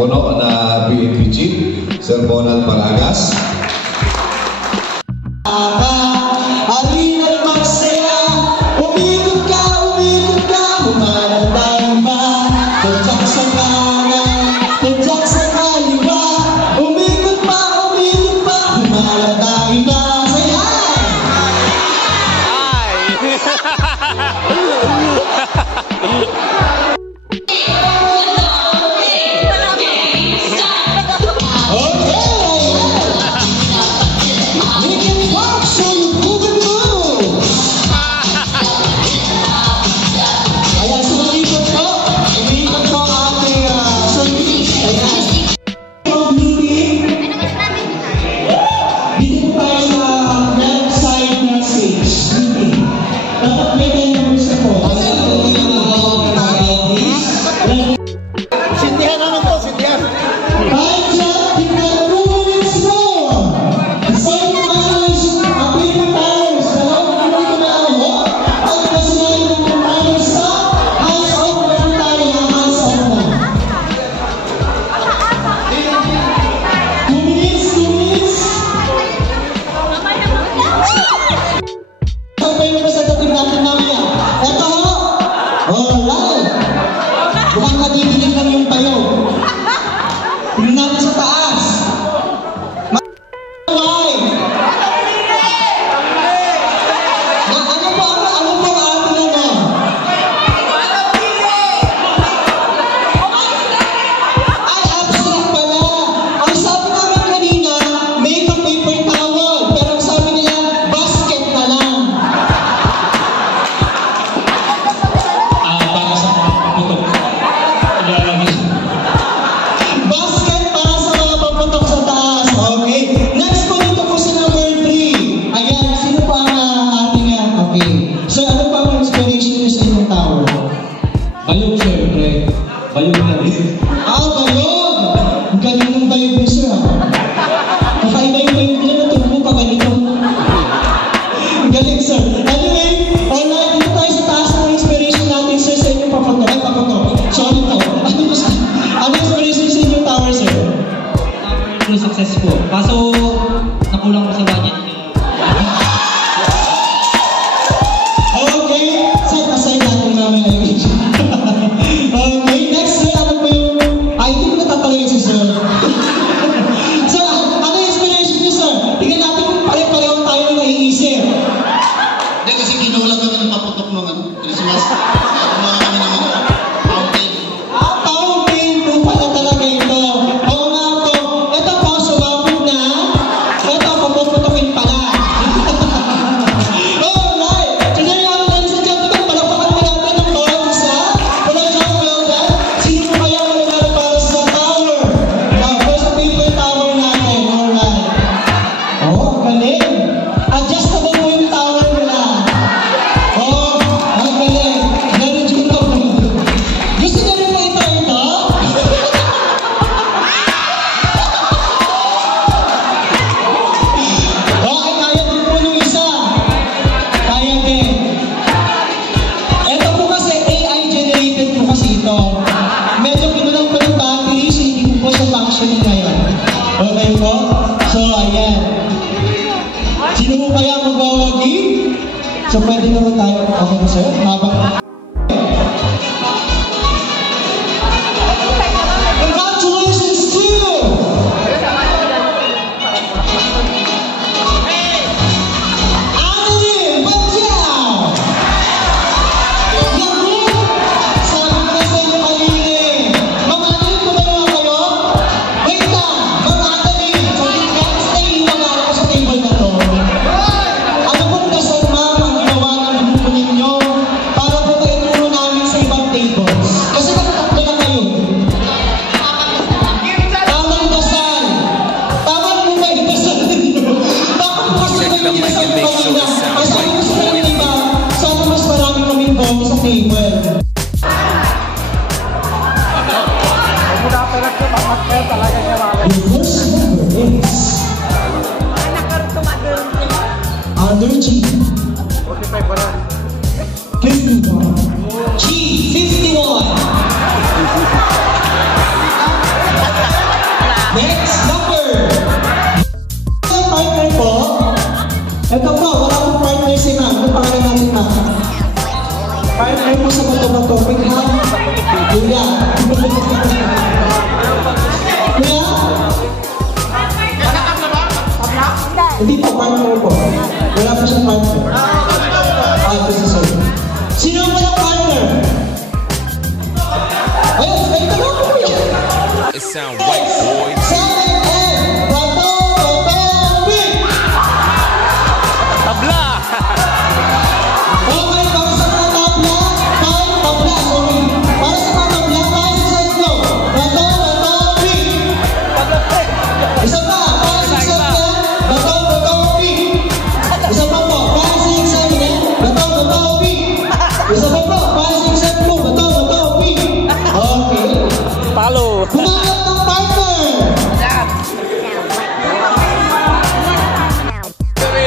Puno na PNP Chief, Sir Bonald Paragas. Successful. Kaso, nakulang ko sa budget. Okay, side natin namin ay okay, next sir, ano po yung... Ay, hindi ko natatalayin si sir. Sir, ano yung inspiration niyo, sir? Tingnan natin kung pare-pareho tayo na naiisip. Hindi, kasi ginulat kami ng paputok ng Christmas. Mga kami ng fountain. Fountain po pala talaga ito. Oo nga po. Ito po, sumabog na. Ito, papuputokin pala. Alright. Sige nga, ladies and gentlemen, palakpakan mo natin ang bawat isa. Walang joke, well done. Sino po kaya ang nanalo para sa tower? Para sa paper tower natin. Alright. Oh, galing. Adjustable po yung tower nila. Oh, ang galing. Very good po. Gusto niyo rin po ito? Okay, kaya din po nung isa. Kaya din. Ito po kasi AI generated po kasi ito. Medyo kinulang pa ng battery, so hindi po siya functioning ngayon. Okay po? So, ayan. Sino po kaya magwawagi? So, pwede naman tayo. Okay po sir? Habang... Congratulations to you! Annalyn Batiao! Naku! Sabi ko na sa inyo kanina. Ma'am Annalyn, tumayo kayo? Wait lang! Ma'am Annalyn, stay iwan ako sa table na to. Ano pong dasal, ma'am, ang ginawa ng grupo ninyo para po kayo turo namin sa ibang tables? Kasi nakatatlo na kayo. Tamang dasal. Tamang po ba yung dasal ninyo? Bakit po kasi kayo yung dasal nyo kanina? Kasi sabi ko sa mga iba, sana mas marami kaming bono sa table. The first number is under G. 51. G, 51. sound right, boys. 7M, Bato, Pick! Tabla! Okay, para sa mga tabla, sorry. Para sa mga tabla, 5, 6, go! Bato, Pick! Isa pa, 5, 6, 7, Bato, Pick! Isa pa po, 5, 6, 7, Bato, Pick! Isa pa po, 5, 6, 7 po, Bato, Pick! Okay. Palo! Kumagat ng partner!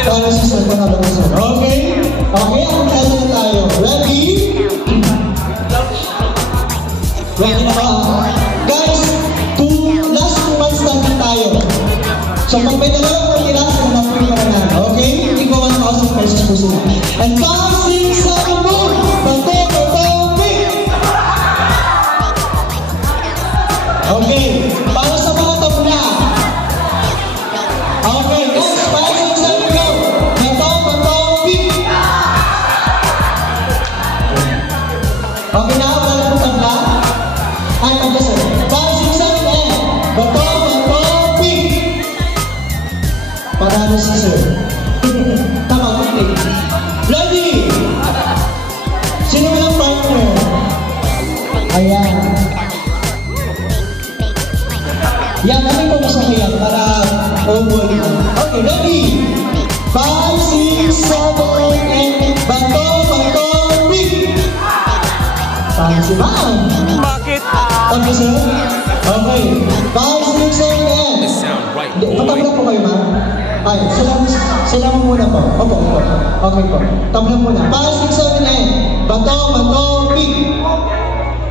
Para si Sir, panalo ko Sir. Okay? Okay, ang kaya na tayo. Ready? Ready na ba? Guys, last 2 months natin tayo. So, pag may dalawang pagkira, so na-free ka na. Okay? Ikaw 1,000 pesos po sila. And 5, 6, 7, move! Bato, pick! Okay, para sa mga tabla. Okay, guys, 5, 6, 7, go! Bato, pick! Okay na, wala na po tabla? Ay, tabla sir. 5, 6, 7, Bato, pick! Panalo si sir. Tama, okay. Ready? Sino mo ng partner? Ayan. Yan, namin po masakyan para over. Okay, ready? 5, 6, 7, and Bato, pick! Tama si Ma'am. Bakit? Tama sir? Okay. 5, 6, 7, and Sound right, Patabla boy. po kayo, ma'am. Ay, sila mo muna po. Opo. Okay po. Tabla muna. 5, 6, 7, and Bato, pick!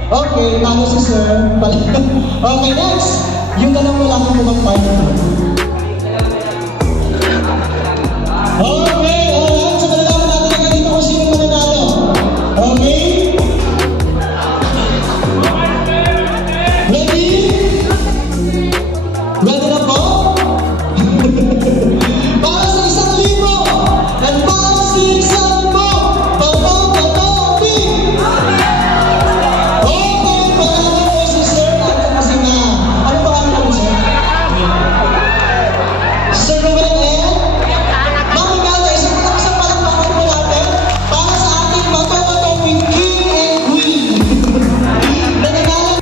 Okay, talo si sir. Okay, next. Yung dalawang lalaki po mag-partner. Okay, alright. So, malalaman natin agad dito kung sino mananalo. Okay? Ready? Ready na po? Para sa 1,000 and 5, 6, 7 mo! Bato, pick! Okay, panalo po si sir. Kasi na, ano ba ang po sir? Sir Ruben and Ma'am Gala, isang palakpakan po natin para sa ating Bato, King and Queen. Nananalo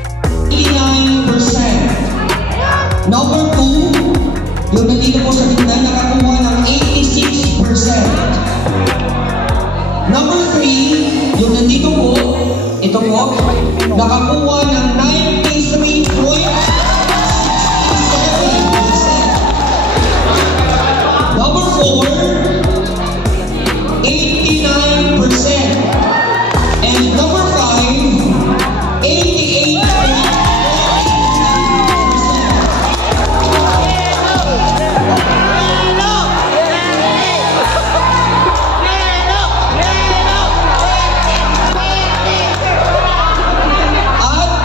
89%. Number 2, yung nandito po sa gitna, nakakuha ng 86%. Number 3, yung nandito po, ito po, nakakuha ng 93.67%. Number 4, 89%. And number 5, 88%. At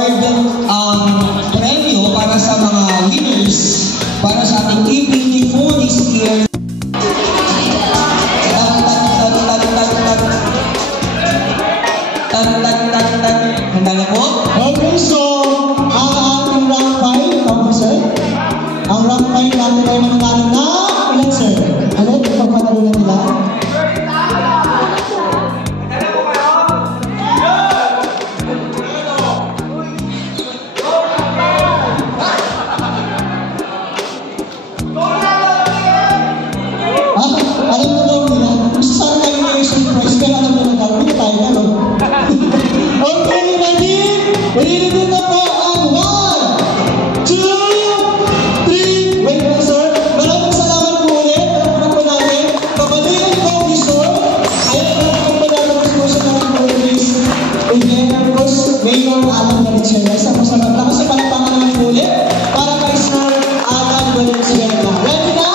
award premyo para sa mga winners para sa ating evening ni Fo this year. Handa na po? Okay, so ang ating rank 5, tama sir? Ang rank 5 natin ay mananalo na ilan sir? Ano? Ipagpanalo na nila? Alam na daw nila. Gusto sana tayo may surprise pero alam na daw. Hindi tayo na no? Okay, ready? Ready na po ang 1, 2, 3. Wait lang sir. Maraming salamat po ulit. Talagang po natin. Kapatid ko, Gisor. Ayaw talagang po natin po sa natin po ulit. And then, of course, Mayor Alan Valenzuela. Sa masarap lang sa palakpakan naman po ulit. Para kay Sir Alan Valenzuela. Ready na?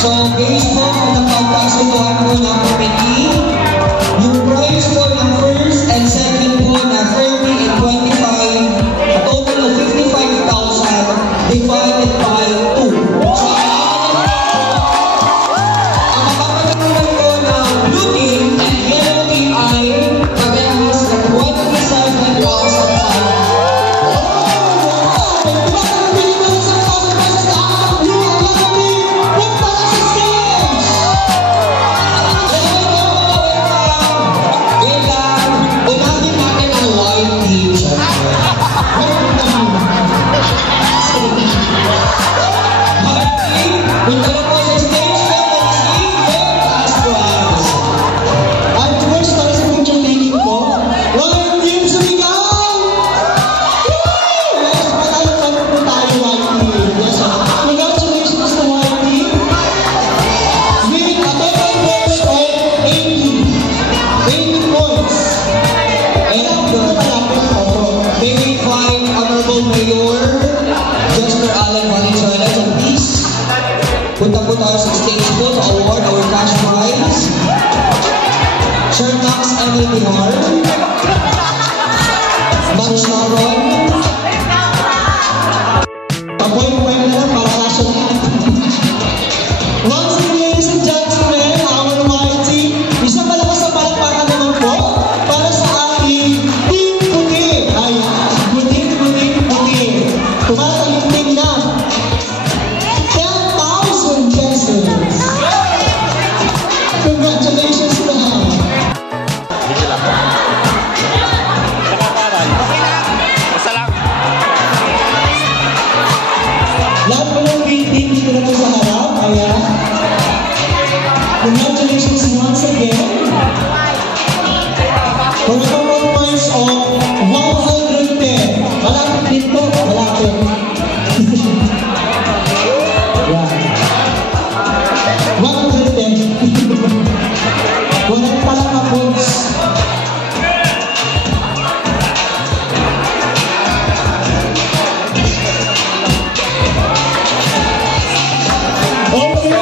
So, based po sa pagkasuhan po ng committee, yung prize po ng first and second po na 30 and 25, a total of 55,000 divided by 2. So, ang mapapagkakunan po ng blue team and yellow team ay kaberahas ng 27,000. Punta na po sa stage po, mag-sing, last ones. At first, para sa picture taking po, Royal Team Sumigaw! Yes, patalo po tayo, White Team. Yes, congratulations to White Team. With a total points of 80 points. And malapit po po. May we find Honorable Mayor Jester Alan Valenzuela, so please, punta po tayo sa stage po to award our cash prize. Sir Max Emil Bihar, Ma'am Sharon. Papoy-poy na lang para kaso na. Once again, ladies and gentlemen, our white team, isang malakas na palakpakan naman po para sa ating Team Puti. Ayan, puti. Tumatang yung team na 10,000 pesos. Congratulations to them. Basta lang. Lahat po ng green team dito naman sa harap. Ayan. Congratulations once again. For a total points of 110. Malapit dito. Malapit. Yan. 110. Walang pala na points. Okay.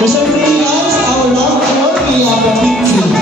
Presenting us our round 4, we have a big team.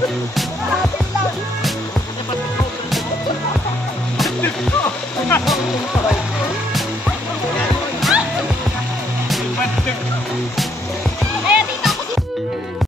Thank you.